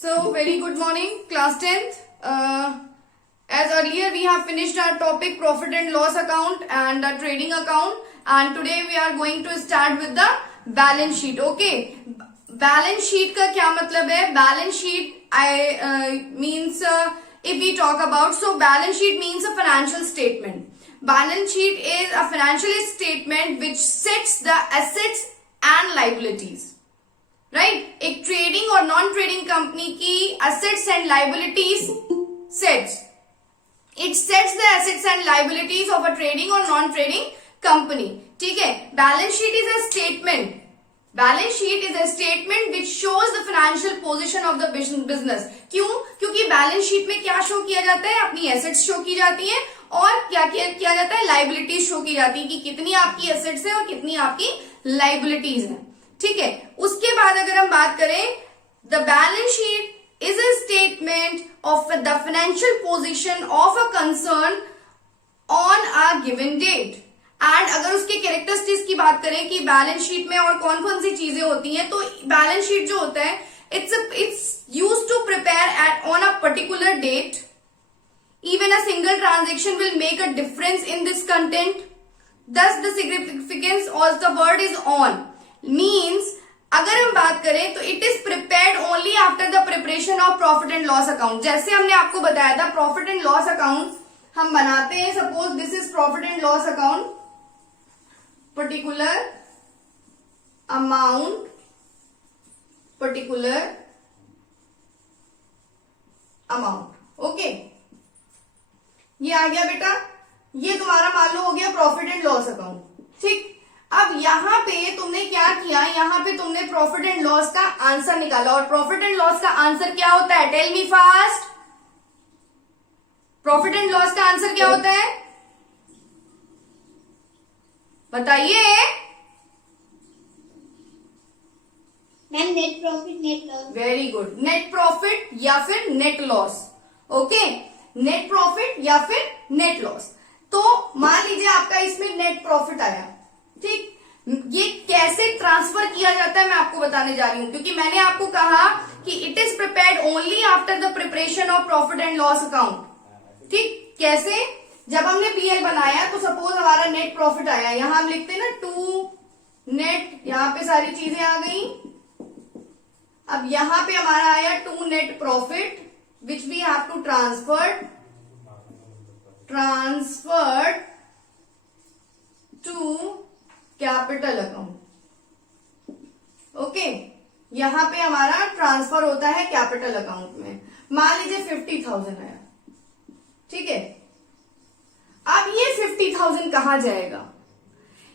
So, very good morning, class 10th. As earlier, we have finished our topic profit and loss account and the trading account. And today we are going to start with the balance sheet. Okay. Balance sheet का क्या मतलब है? Balance sheet means if we talk about, so balance sheet means a financial statement. Balance sheet is a financial statement which sets the assets and liabilities. Right एक trading और non trading company की assets and liabilities sets it sets the assets and liabilities of a trading और non trading company. ठीक है. Balance sheet is a statement. Balance sheet is a statement which shows the financial position of the business. क्यों? क्योंकि balance sheet में क्या show किया जाता है? अपनी एसेट्स शो की जाती है और क्या किया जाता है? लाइबिलिटीज शो की जाती है कि कितनी आपकी एसेट्स है और कितनी आपकी लाइबिलिटीज है. ठीक है. उसके बाद अगर हम बात करें, the balance sheet is a statement of the financial position of a concern on a given date. And अगर उसके कैरेक्टरिस्टिक्स की बात करें कि बैलेंस शीट में और कौन कौन सी चीजें होती हैं, तो बैलेंस शीट जो होता है it's used to prepare at on a particular date. Even a single transaction will make a difference in this content. Thus the significance of the word is on means अगर हम बात करें तो it is prepared only after the preparation of profit and loss account. जैसे हमने आपको बताया था प्रॉफिट एंड लॉस अकाउंट हम बनाते हैं. Suppose this is profit and loss account, particular amount, particular amount. Okay, ये आ गया बेटा. ये तुम्हारा मान लो हो गया प्रॉफिट एंड लॉस अकाउंट. ठीक. अब यहां पे तुमने क्या किया? यहां पे तुमने प्रॉफिट एंड लॉस का आंसर निकाला. और प्रॉफिट एंड लॉस का आंसर क्या होता है? Tell me fast. Profit and loss का आंसर क्या होता है? बताइए. Ma'am net profit net loss. Very good. Net profit या फिर net loss. Okay, net profit या फिर नेट लॉस. तो मान लीजिए आपका इसमें नेट प्रॉफिट आया. ठीक. ये कैसे ट्रांसफर किया जाता है मैं आपको बताने जा रही हूं, क्योंकि मैंने आपको कहा कि it is prepared only after the preparation of profit and loss account. ठीक. कैसे? जब हमने पीएल बनाया तो सपोज हमारा नेट प्रॉफिट आया, यहां हम लिखते हैं ना टू नेट, यहां पे सारी चीजें आ गई. अब यहां पे हमारा आया to net profit which we have to transfer to capital account. Okay, यहां पे हमारा ट्रांसफर होता है कैपिटल अकाउंट में. मान लीजिए 50,000 आया. ठीक है. अब ये 50,000 कहां जाएगा?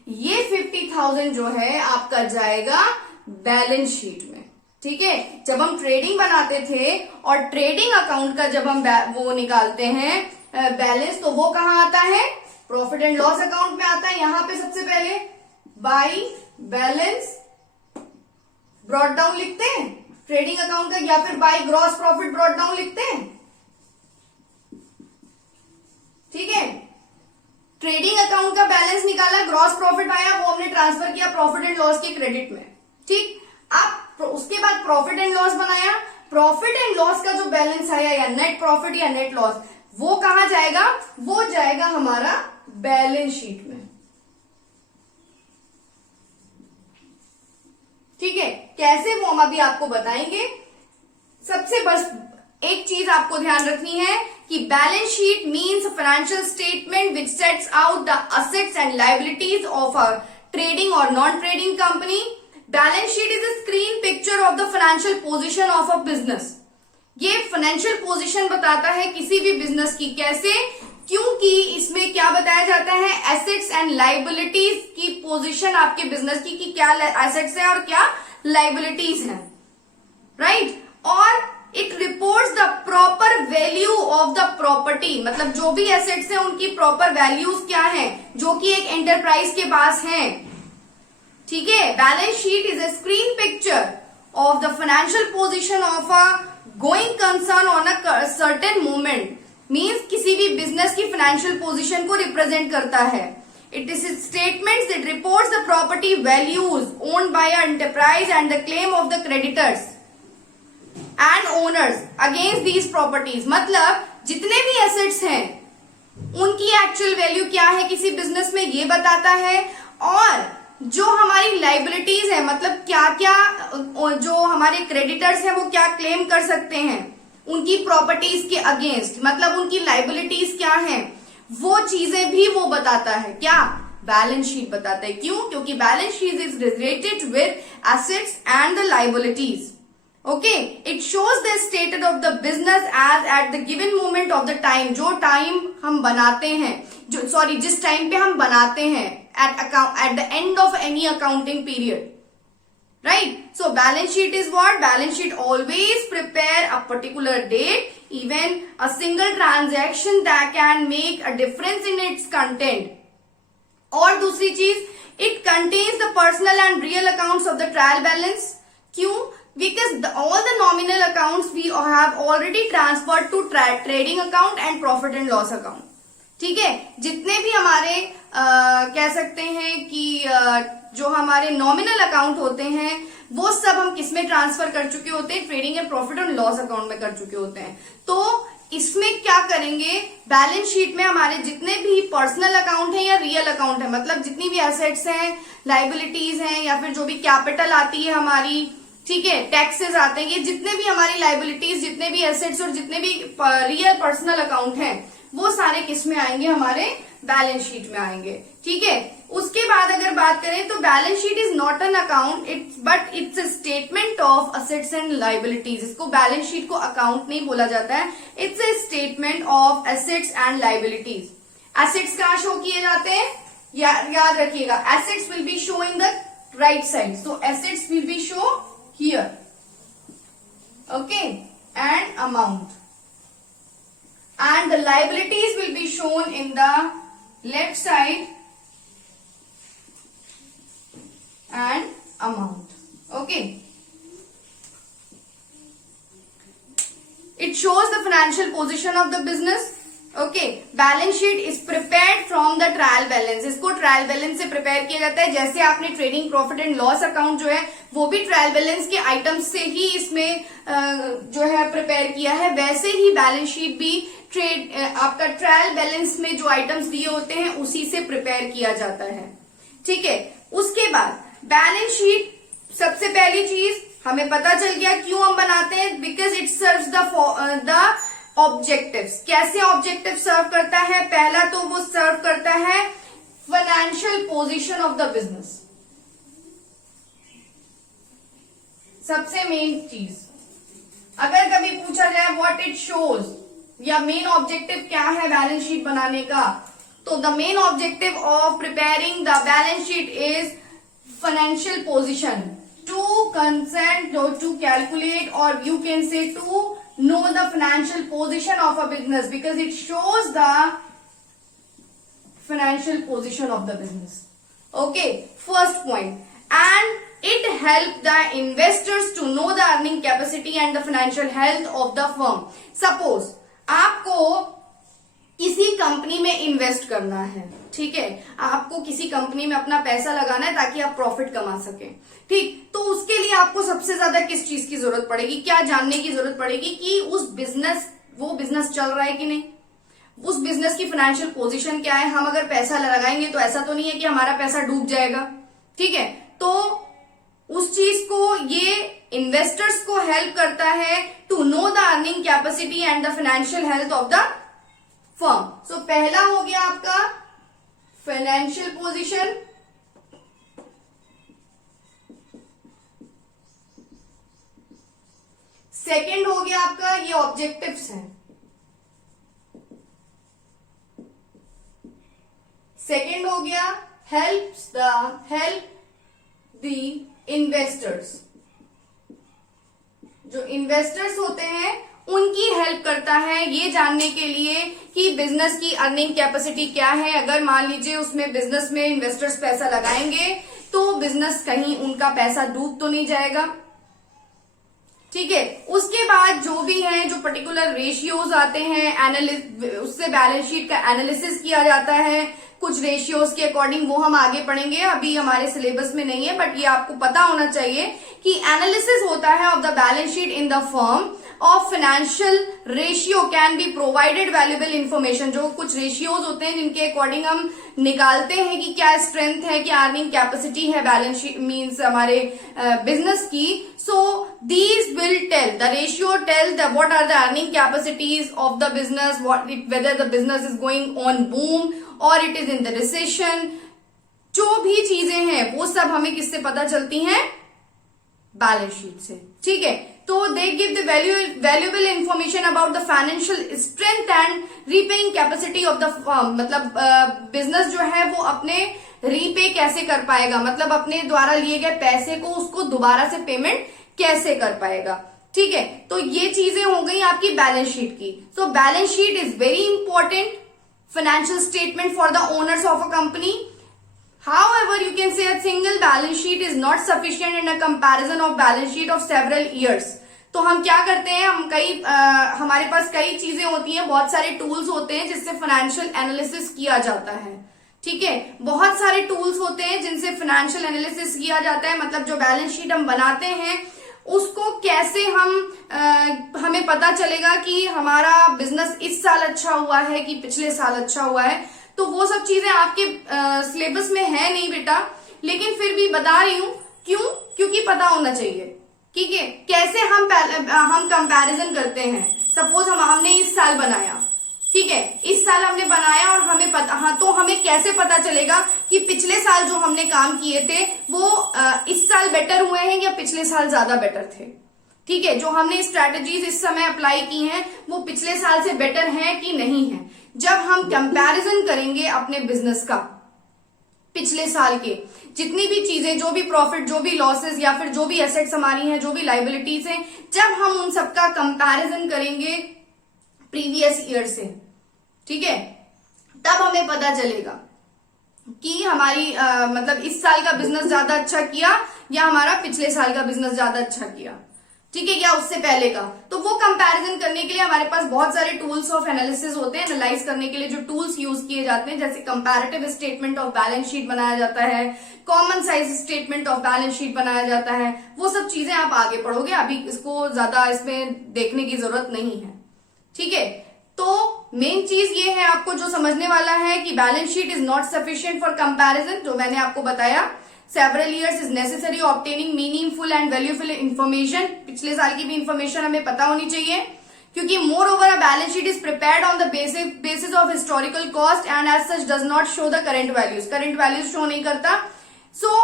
ये 50,000 जो है आपका जाएगा बैलेंस शीट में. ठीक है. जब हम ट्रेडिंग बनाते थे और ट्रेडिंग अकाउंट का जब हम वो निकालते हैं बैलेंस, तो वो कहां आता है? प्रॉफिट एंड लॉस अकाउंट में आता है. यहां पे सबसे पहले बाई बैलेंस ब्रॉट डाउन लिखते हैं ट्रेडिंग अकाउंट का, या फिर by gross profit brought down लिखते हैं. ठीक है. ट्रेडिंग अकाउंट का बैलेंस निकाला, ग्रॉस प्रॉफिट आया, वो हमने ट्रांसफर किया प्रॉफिट एंड लॉस के क्रेडिट में. ठीक. अब उसके बाद प्रॉफिट एंड लॉस बनाया. प्रॉफिट एंड लॉस का जो बैलेंस आया या नेट प्रॉफिट या नेट लॉस, वो कहां जाएगा? वो जाएगा हमारा बैलेंस शीट में. ठीक है. कैसे वो हम अभी आपको बताएंगे. सबसे बस एक चीज आपको ध्यान रखनी है कि balance sheet means financial statement which sets out the assets and liabilities of a trading और non trading company. Balance sheet is a screen picture of the financial position of a business. ये financial position बताता है किसी भी business की. कैसे? क्योंकि इसमें क्या बताया जाता है? एसेट्स एंड लाइबिलिटीज की पोजीशन आपके बिजनेस की कि क्या एसेट्स है और क्या लाइबिलिटीज है. राइट. और it reports the proper value of the property. मतलब जो भी एसेट्स हैं उनकी प्रॉपर वैल्यूज क्या है जो कि एक एंटरप्राइज के पास है. ठीक है. Balance sheet is a screen picture of the financial position of a going concern on a certain moment. Means किसी भी बिजनेस की फाइनेंशियल पोजीशन को रिप्रेजेंट करता है. It is statements that reports the property values owned by an enterprise and the claim of the creditors. And owners against these properties, मतलब जितने भी assets हैं उनकी एक्चुअल वैल्यू क्या है किसी बिजनेस में ये बताता है, और जो हमारी लाइबिलिटीज है, मतलब क्या क्या जो हमारे क्रेडिटर्स हैं वो क्या क्लेम कर सकते हैं उनकी प्रॉपर्टीज के अगेंस्ट, मतलब उनकी लाइबिलिटीज क्या हैं, वो चीजें भी वो बताता है। क्या? बैलेंस शीट बताता है। क्यों? क्योंकि balance sheet is related with assets and the liabilities. Okay, it shows the status of the business as at the given moment of the time, जो टाइम हम बनाते हैं, जिस टाइम पे हम बनाते हैं, at the end of any accounting period, right? So balance sheet is what? Balance sheet always prepare a particular date, even a single transaction that can make a difference in its content. और दूसरी चीज, it contains the personal and real accounts of the trial balance. क्यों? Because all the nominal accounts we have already transferred to trading account and profit and loss account. ठीक है, जितने भी हमारे कह सकते हैं कि जो हमारे नॉमिनल अकाउंट होते हैं वो सब हम किसमें ट्रांसफर कर चुके होते हैं? ट्रेडिंग एंड प्रॉफिट और लॉस अकाउंट में कर चुके होते हैं। तो इसमें क्या करेंगे? बैलेंस शीट में हमारे जितने भी पर्सनल अकाउंट है या रियल अकाउंट है, मतलब जितनी भी एसेट्स हैं, लाइबिलिटीज हैं, या फिर जो भी कैपिटल आती है हमारी, ठीक है, टैक्सेस आते हैं, ये जितने भी हमारी लाइबिलिटीज, जितने भी एसेट्स और जितने भी रियल पर्सनल अकाउंट हैं वो सारे किस में आएंगे? हमारे बैलेंस शीट में आएंगे। ठीक है, उसके बाद अगर बात करें तो balance sheet is not an account, but it's a statement of assets and liabilities. इसको बैलेंस शीट को अकाउंट नहीं बोला जाता है, it's a statement of assets and liabilities. Assets कहाँ शो किए जाते हैं? याद रखिएगा, assets will be show in the right side, so assets will be show here, okay, and amount, and the liabilities will be shown in the left side and amount. Okay, it shows the financial position of the business. Okay, balance sheet is prepared from the trial balance. इसको trial balance से prepare किया जाता है। जैसे आपने trading profit and loss account जो है वो भी ट्रायल बैलेंस के आइटम्स से ही इसमें जो है प्रिपेयर किया है, वैसे ही बैलेंस शीट भी आपका ट्रायल बैलेंस में जो आइटम्स दिए होते हैं उसी से प्रिपेयर किया जाता है। ठीक है, उसके बाद बैलेंस शीट, सबसे पहली चीज हमें पता चल गया क्यों हम बनाते हैं, because it serves the objectives. कैसे ऑब्जेक्टिव सर्व करता है? पहला तो वो सर्व करता है financial position of the business, सबसे मेन चीज। अगर कभी पूछा जाए व्हाट इट शोज या मेन ऑब्जेक्टिव क्या है बैलेंस शीट बनाने का, तो the main objective of preparing the balance sheet is financial position, to consent to calculate, और you can say to know the financial position of a business, because it shows the financial position of the business. Okay, first point. And it helps the investors to know the earning capacity and the financial health of the firm. Suppose आपको किसी company में invest करना है, ठीक है, आपको किसी company में अपना पैसा लगाना है ताकि आप प्रॉफिट कमा सकें, ठीक, तो उसके लिए आपको सबसे ज्यादा किस चीज की जरूरत पड़ेगी? क्या जानने की जरूरत पड़ेगी कि वो बिजनेस चल रहा है कि नहीं, उस बिजनेस की फाइनेंशियल पोजीशन क्या है। हम अगर पैसा लगाएंगे तो ऐसा तो नहीं है कि हमारा पैसा डूब जाएगा, ठीक है, तो उस चीज को ये इन्वेस्टर्स को हेल्प करता है to know the earning capacity and the financial health of the firm. So पहला हो गया आपका फाइनेंशियल पोजीशन, सेकंड हो गया आपका ये ऑब्जेक्टिव्स हैं, सेकंड हो गया हेल्प द इन्वेस्टर्स। जो इन्वेस्टर्स होते हैं उनकी हेल्प करता है ये जानने के लिए कि बिजनेस की अर्निंग कैपेसिटी क्या है। अगर मान लीजिए उसमें बिजनेस में इन्वेस्टर्स पैसा लगाएंगे तो बिजनेस कहीं उनका पैसा डूब तो नहीं जाएगा, ठीक है। उसके बाद जो भी है, जो पर्टिकुलर रेशियोज आते हैं, उससे बैलेंस शीट का एनालिसिस किया जाता है। कुछ रेशियोज के अकॉर्डिंग, वो हम आगे पढ़ेंगे, अभी हमारे सिलेबस में नहीं है, बट ये आपको पता होना चाहिए कि एनालिसिस होता है of the balance sheet in the firm of financial ratio can be provided valuable information. जो कुछ रेशियोज होते हैं जिनके अकॉर्डिंग हम निकालते हैं कि क्या स्ट्रेंथ है, क्या अर्निंग कैपेसिटी है बैलेंस शीट मीन्स हमारे बिजनेस की। So these will tell, the ratio tell what are the earning capacities of the business, whether the business is going on boom और it is in the recession. जो भी चीजें हैं वो सब हमें किससे पता चलती हैं? बैलेंस शीट से। ठीक है, तो they give the valuable information about the financial strength and repaying capacity of the firm. मतलब बिजनेस जो है वो अपने रीपे कैसे कर पाएगा, मतलब अपने द्वारा लिए गए पैसे को उसको दोबारा से पेमेंट कैसे कर पाएगा। ठीक है, तो ये चीजें हो गई आपकी बैलेंस शीट की। So balance sheet is very important financial statement for the owners of a company. However, you can say a single balance sheet is not sufficient in a comparison of balance sheet of several years. तो हम क्या करते हैं, हम हमारे पास कई चीजें होती हैं, बहुत सारे टूल्स होते हैं जिससे फाइनेंशियल एनालिसिस किया जाता है। ठीक है, बहुत सारे टूल्स होते हैं जिनसे फाइनेंशियल एनालिसिस किया जाता है, मतलब जो बैलेंस शीट हम बनाते हैं उसको कैसे हमें पता चलेगा कि हमारा बिजनेस इस साल अच्छा हुआ है कि पिछले साल अच्छा हुआ है। तो वो सब चीजें आपके सिलेबस में है नहीं बेटा, लेकिन फिर भी बता रही हूं। क्यों? क्योंकि पता होना चाहिए। ठीक है, कैसे हम कंपैरिजन करते हैं। सपोज हमने इस साल बनाया, ठीक है, इस साल हमने बनाया और हमें पता, हाँ, तो हमें कैसे पता चलेगा कि पिछले साल जो हमने काम किए थे वो इस साल बेटर हुए हैं या पिछले साल ज्यादा बेटर थे। ठीक है, जो हमने स्ट्रैटेजीज इस समय अप्लाई की हैं वो पिछले साल से बेटर हैं कि नहीं है। जब हम कंपैरिजन करेंगे अपने बिजनेस का पिछले साल के जितनी भी चीजें, जो भी प्रॉफिट, जो भी लॉसेस या फिर जो भी एसेट्स हमारी हैं, जो भी लाइबिलिटीज हैं, जब हम उन सबका कंपैरिजन करेंगे प्रीवियस ईयर से, ठीक है, तब हमें पता चलेगा कि हमारी मतलब इस साल का बिजनेस ज्यादा अच्छा किया या हमारा पिछले साल का बिजनेस ज्यादा अच्छा किया। ठीक है, या उससे पहले का। तो वो कंपैरिजन करने के लिए हमारे पास बहुत सारे टूल्स ऑफ एनालिसिस होते हैं। एनालाइज करने के लिए जो टूल्स यूज किए जाते हैं, जैसे comparative statement of balance sheet बनाया जाता है, common size statement of balance sheet बनाया जाता है। वो सब चीजें आप आगे पढ़ोगे, अभी इसको ज्यादा इसमें देखने की जरूरत नहीं है। ठीक है, तो मेन चीज ये है आपको जो समझने वाला है कि balance sheet is not sufficient for comparison, जो मैंने आपको बताया। Several years is necessary obtaining meaningful and valueful information. पिछले साल की भी इंफॉर्मेशन हमें पता होनी चाहिए, क्योंकि moreover a balance sheet is prepared on the basis of historical cost and as such does not show the current values. Current values show नहीं करता। सो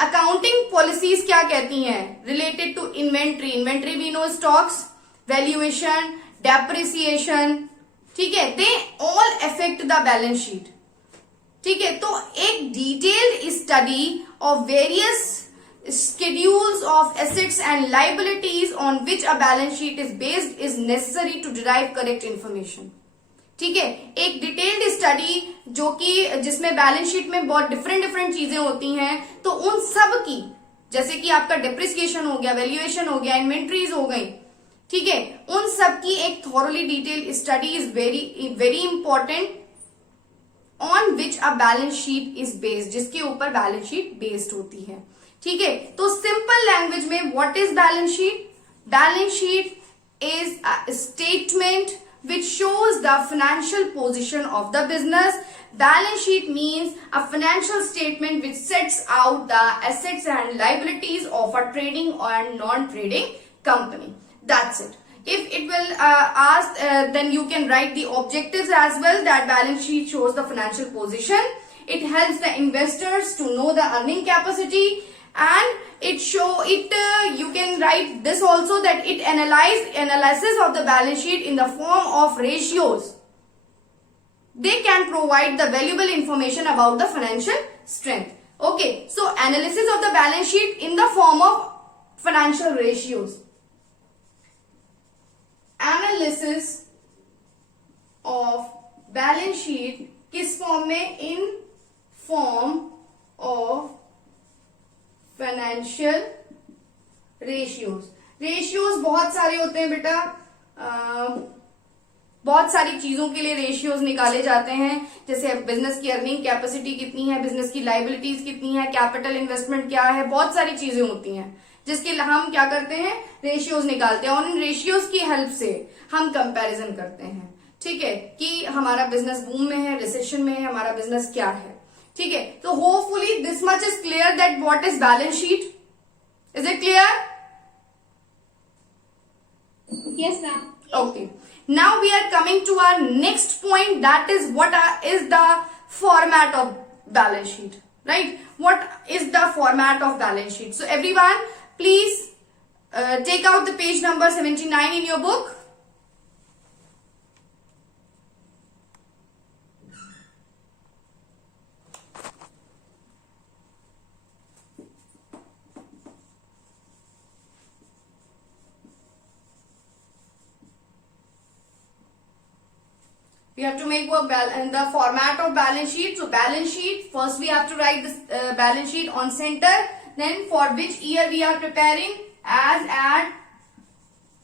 अकाउंटिंग पॉलिसीज क्या कहती हैं related to inventory? Inventory we know stocks, valuation, depreciation, ठीक है, they all affect the balance sheet. ठीक है, तो एक detailed study of various schedules of assets and liabilities on which a balance sheet is based is necessary to derive correct information. ठीक है, एक detailed study जो कि जिसमें बैलेंस शीट में बहुत डिफरेंट चीजें होती हैं, तो उन सब की, जैसे कि आपका डिप्रिसिएशन हो गया, वैल्यूएशन हो गया, इन्वेंट्रीज हो गई, ठीक है, उन सब की एक thoroughly detailed study is very important on which a balance sheet is based, जिसके ऊपर बैलेंस शीट बेस्ड होती है। ठीक है, तो सिंपल लैंग्वेज में what is balance sheet? Balance sheet is a statement which shows the financial position of the business. Balance sheet means a financial statement which sets out the assets and liabilities of a trading or non-trading company. That's it. If it will ask, then you can write the objectives as well, that balance sheet shows the financial position. It helps the investors to know the earning capacity, and you can write this also, that it analysis of the balance sheet in the form of ratios. They can provide the valuable information about the financial strength. Okay, so analysis of the balance sheet in the form of financial ratios. Analysis of balance sheet किस form में? In form of financial ratios. Ratios बहुत सारे होते हैं बेटा, बहुत सारी चीजों के लिए रेशियोज निकाले जाते हैं, जैसे बिजनेस की अर्निंग कैपेसिटी कितनी है, बिजनेस की लाइबिलिटीज कितनी है, कैपिटल इन्वेस्टमेंट क्या है, बहुत सारी चीजें होती हैं जिसके लिए हम क्या करते हैं, रेशियोज निकालते हैं और इन रेशियोज की हेल्प से हम कंपैरिजन करते हैं, ठीक है, कि हमारा बिजनेस बूम में है, रिसेशन में है, हमारा बिजनेस क्या है, ठीक है। तो hopefully this much is clear that what is balance sheet. Is it clear? Yes, ma'am. Okay. Now we are coming to our next point, that is what is the format of balance sheet, right? What is the format of balance sheet? So everyone, please take out the page number 79 in your book. We have to make the format of balance sheet. So balance sheet, first we have to write this balance sheet on center. Then for which year we are preparing, as at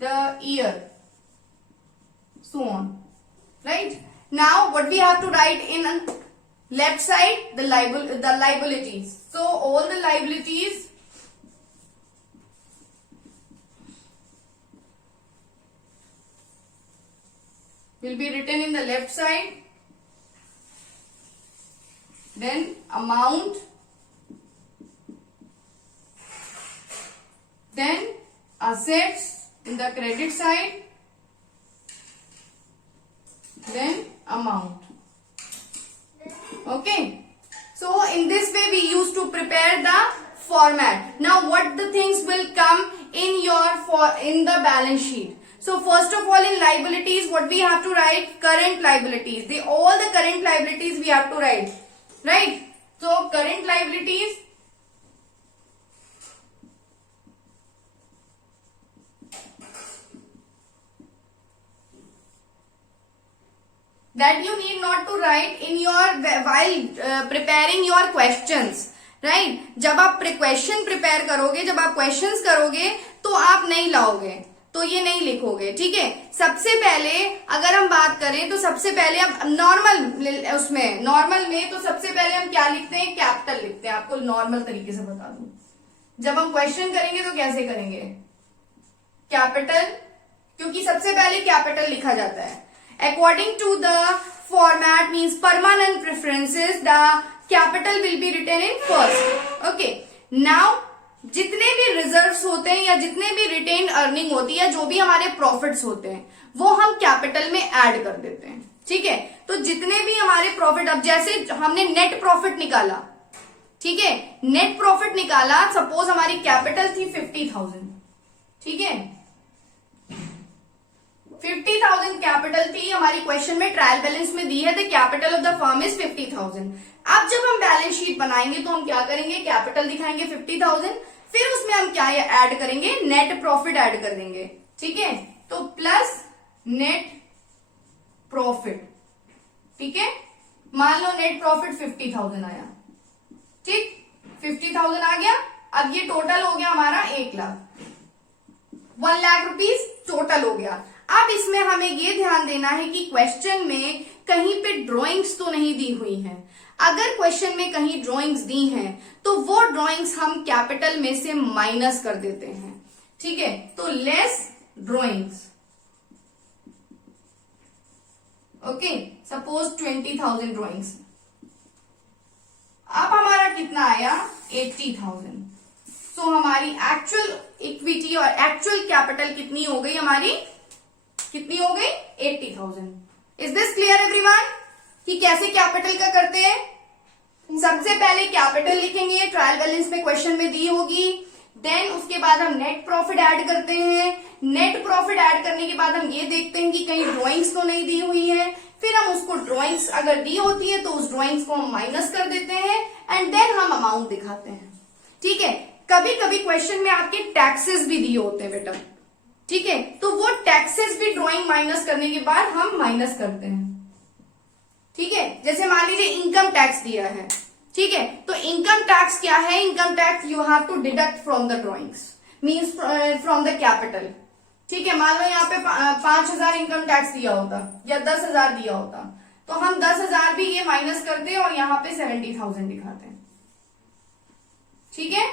the year, so on. Right? Now what we have to write in left side, the liabilities. So all the liabilities will be written in the left side, then amount, then assets in the credit side, then amount. Okay, so in this way we used to prepare the format. Now what the things will come in in the balance sheet? So first of all, in liabilities, what we have to write? Current liabilities. All the current liabilities we have to write, right? So current liabilities, that you need not to write in your while preparing your questions, right? जब आप question prepare करोगे, जब आप questions करोगे तो आप नहीं लाओगे, तो ये नहीं लिखोगे, ठीक है। सबसे पहले अगर हम बात करें तो सबसे पहले हम नॉर्मल में तो सबसे पहले हम क्या लिखते हैं, कैपिटल लिखते हैं। आपको नॉर्मल तरीके से बता दूं, जब हम क्वेश्चन करेंगे तो कैसे करेंगे, कैपिटल, क्योंकि सबसे पहले कैपिटल लिखा जाता है। According to the format means permanent preferences, the capital will be written in first. Okay, now जितने भी रिजर्व्स होते हैं या जितने भी रिटेन अर्निंग होती है, जो भी हमारे प्रॉफिट्स होते हैं, वो हम कैपिटल में ऐड कर देते हैं, ठीक है। तो जितने भी हमारे प्रॉफिट, अब जैसे हमने नेट प्रॉफिट निकाला, ठीक है, नेट प्रॉफिट निकाला, सपोज हमारी कैपिटल थी 50,000, ठीक है, 50,000 कैपिटल थी हमारी, क्वेश्चन में ट्रायल बैलेंस में दी है the capital of the firm is 50,000। अब जब हम बैलेंस शीट बनाएंगे तो हम क्या करेंगे, कैपिटल दिखाएंगे 50,000, फिर उसमें हम क्या ऐड करेंगे, नेट प्रॉफिट ऐड कर देंगे, ठीक है। तो प्लस नेट प्रॉफिट, ठीक है, मान लो नेट प्रॉफिट 50,000 आया, ठीक, 50,000 आ गया। अब ये टोटल हो गया हमारा 1 लाख, 1 लाख रुपीज टोटल हो गया। अब इसमें हमें ये ध्यान देना है कि क्वेश्चन में कहीं पे ड्राइंग्स तो नहीं दी हुई हैं। अगर क्वेश्चन में कहीं ड्राइंग्स दी हैं तो वो ड्राइंग्स हम कैपिटल में से माइनस कर देते हैं, ठीक है। तो less drawings, okay, suppose 20,000 drawings. अब हमारा कितना आया, 80,000। सो हमारी एक्चुअल इक्विटी और एक्चुअल कैपिटल कितनी हो गई, हमारी कितनी हो गई, 80,000। इज दिस क्लियर एवरीवन कि कैसे कैपिटल का करते हैं? सबसे पहले कैपिटल लिखेंगे, ट्रायल बैलेंस में क्वेश्चन में दी होगी, देन उसके बाद हम नेट प्रॉफिट ऐड करते हैं। नेट प्रॉफिट ऐड करने के बाद हम ये देखते हैं कि कहीं ड्राइंग्स तो नहीं दी हुई है, फिर हम उसको ड्राइंग्स अगर दी होती है तो उस ड्राइंग्स को हम माइनस कर देते हैं एंड देन हम अमाउंट दिखाते हैं, ठीक है। कभी कभी क्वेश्चन में आपके टैक्सेस भी दिए होते हैं बेटा, ठीक है, तो वो टैक्सेस भी ड्राइंग माइनस करने के बाद हम माइनस करते हैं, ठीक है। जैसे मान लीजिए इनकम टैक्स दिया है, ठीक है, तो इनकम टैक्स क्या है, income tax you have to deduct from the drawings, means from the capital, ठीक है, मान लो यहाँ पे 5,000 इनकम टैक्स दिया होता या 10,000 दिया होता, तो हम 10,000 भी ये माइनस करते हैं और यहाँ पे 70,000 दिखाते हैं। ठीक है,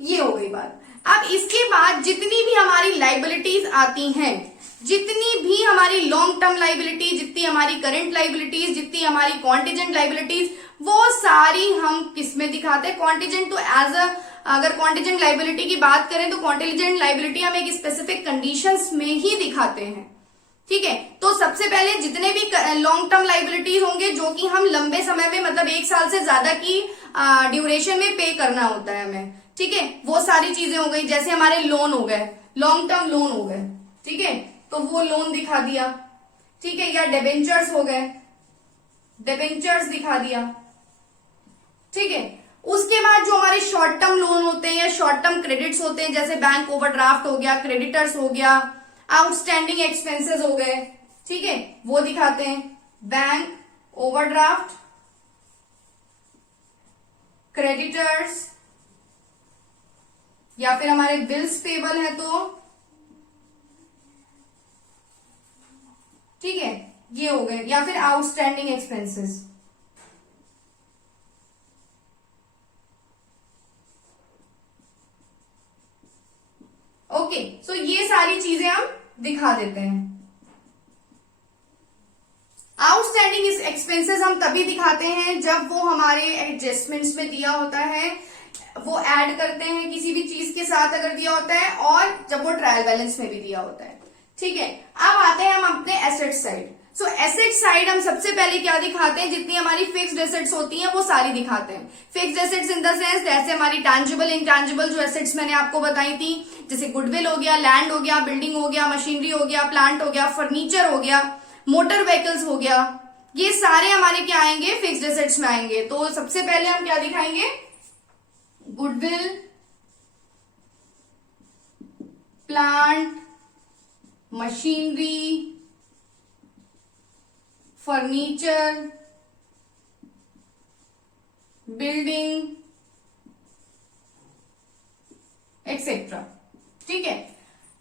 ये हो गई बात। अब इसके बाद जितनी भी हमारी लाइबिलिटीज आती हैं, जितनी भी हमारी लॉन्ग टर्म लाइबिलिटी, जितनी हमारी करंट लाइबिलिटीज, जितनी हमारी कॉन्टिजेंट लाइबिलिटीज, वो सारी हम किस में दिखाते हैं? कॉन्टिजेंट तो अगर कॉन्टिजेंट लाइबिलिटी की बात करें तो कॉन्टिजेंट लाइबिलिटी हम एक स्पेसिफिक कंडीशंस में ही दिखाते हैं। ठीक है, तो सबसे पहले जितने भी लॉन्ग टर्म लाइबिलिटीज होंगे जो कि हम लंबे समय में, मतलब 1 साल से ज्यादा की ड्यूरेशन में पे करना होता है हमें, ठीक है, वो सारी चीजें हो गई। जैसे हमारे लोन हो गए, लॉन्ग टर्म लोन हो गए, ठीक है, तो वो लोन दिखा दिया। ठीक है, या डिबेंचर्स हो गए, डिबेंचर्स दिखा दिया। ठीक है, उसके बाद जो हमारे शॉर्ट टर्म लोन होते हैं या शॉर्ट टर्म क्रेडिट्स होते हैं, जैसे बैंक ओवरड्राफ्ट हो गया, क्रेडिटर्स हो गया, आउटस्टैंडिंग एक्सपेंसेस हो गए, ठीक है, वो दिखाते हैं। बैंक ओवरड्राफ्ट, क्रेडिटर्स, या फिर हमारे बिल्स पेबल है तो, ठीक है, ये हो गए, या फिर आउटस्टैंडिंग एक्सपेंसेस। ओके, सो ये सारी चीजें हम दिखा देते हैं। आउटस्टैंडिंग एक्सपेंसेस हम तभी दिखाते हैं जब वो हमारे एडजस्टमेंट्स में दिया होता है, वो ऐड करते हैं किसी भी चीज के साथ अगर दिया होता है, और जब वो ट्रायल बैलेंस में भी दिया होता है। ठीक है, अब आते हैं हम अपने एसेट साइड। सो एसेट साइड हम सबसे पहले क्या दिखाते हैं? जितनी हमारी फिक्स्ड एसेट्स होती हैं वो सारी दिखाते हैं। Fixed assets in the sense जैसे हमारी टैंजिबल इंटैंजिबल जो एसेट्स मैंने आपको बताई थी, जैसे गुडविल हो गया, लैंड हो गया, बिल्डिंग हो गया, मशीनरी हो गया, प्लांट हो गया, फर्नीचर हो गया, मोटर व्हीकल्स हो गया, ये सारे हमारे क्या आएंगे? फिक्स्ड एसेट्स में आएंगे। तो सबसे पहले हम क्या दिखाएंगे? Goodwill, plant, machinery, furniture, building etcetera. ठीक है,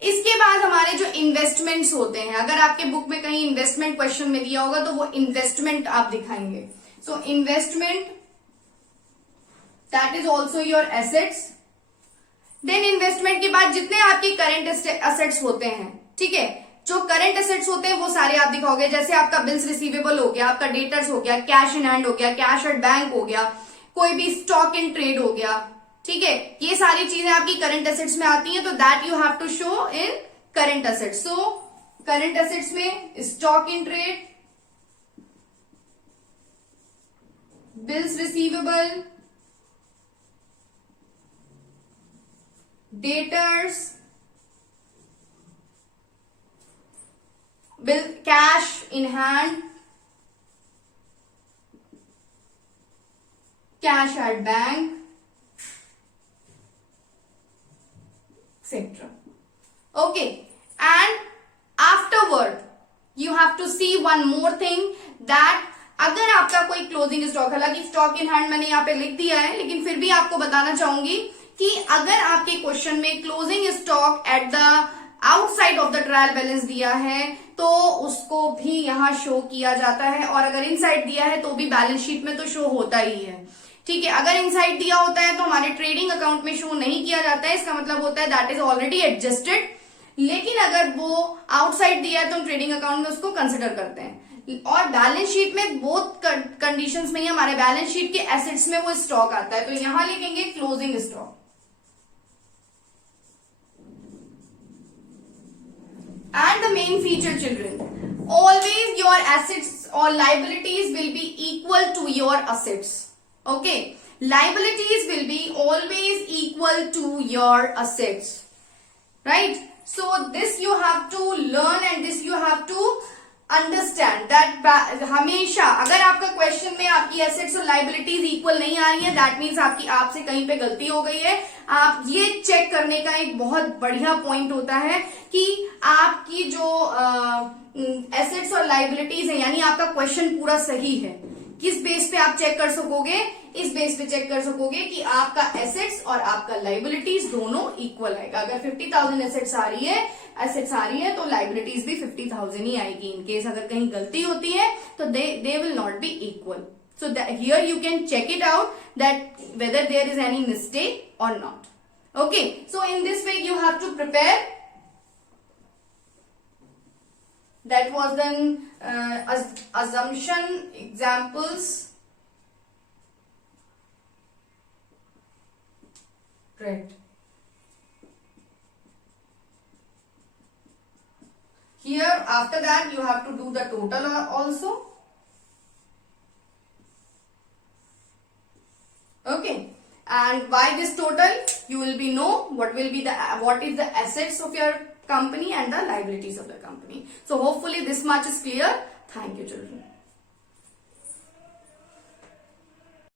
इसके बाद हमारे जो इन्वेस्टमेंट्स होते हैं, अगर आपके बुक में कहीं इन्वेस्टमेंट क्वेश्चन में दिया होगा तो वो इन्वेस्टमेंट आप दिखाएंगे। So investment that is also your assets. Then investment के बाद जितने आपके करंट एसेट्स होते हैं, ठीक है, जो करंट एसेट्स होते हैं वो सारे आप दिखाओगे। जैसे आपका बिल्स रिसीवेबल हो गया, आपका डेटर्स हो गया, कैश इन हैंड हो गया, कैश एट बैंक हो गया, कोई भी स्टॉक इन ट्रेड हो गया। ठीक है, ये सारी चीजें आपकी करंट एसेट्स में आती हैं, तो that you have to show in current assets. So current assets में stock in trade, bills receivable, debtors, bill, cash in hand, cash at bank etc. Okay, and afterward you have to see one more thing that अगर आपका कोई closing stock, हालांकि stock in hand मैंने यहाँ पे लिख दिया है, लेकिन फिर भी आपको बताना चाहूंगी कि अगर आपके क्वेश्चन में closing stock at the outside of the trial balance दिया है तो उसको भी यहां शो किया जाता है, और अगर इनसाइड दिया है तो भी बैलेंस शीट में तो शो होता ही है। ठीक है, अगर इनसाइड दिया होता है तो हमारे ट्रेडिंग अकाउंट में शो नहीं किया जाता है, इसका मतलब होता है दैट इज ऑलरेडी एडजस्टेड। लेकिन अगर वो आउटसाइड दिया है तो हम ट्रेडिंग अकाउंट में उसको कंसिडर करते हैं, और बैलेंस शीट में बोथ कंडीशंस में ही हमारे बैलेंस शीट के एसेट्स में वो स्टॉक आता है, तो यहां लिखेंगे closing stock. And the main feature, children, always your assets or liabilities will be equal to your assets. Okay, liabilities will be always equal to your assets, right? So this you have to learn and this you have to understand that हमेशा अगर आपका question में आपकी assets और liabilities equal नहीं आ रही है, that means आपसे कहीं पे गलती हो गई है। आप ये चेक करने का एक बहुत बढ़िया पॉइंट होता है कि आपकी जो एसेट्स और लाइबिलिटीज है, यानी आपका क्वेश्चन पूरा सही है। किस बेस पे आप चेक कर सकोगे? इस बेस पे चेक कर सकोगे कि आपका एसेट्स और आपका लाइबिलिटीज दोनों इक्वल आएगा। अगर 50,000 एसेट्स आ रही है तो लाइबिलिटीज भी 50,000 ही आएगी। इन केस अगर कहीं गलती होती है तो they will not be equal. So here you can check it out that whether there is any mistake or not. Okay, so in this way you have to prepare. That was then assumption examples. Right. Here after that you have to do the total also. Okay, and by this total you will be know what is the assets of your company and the liabilities of the company. So hopefully this much is clear. Thank you, children.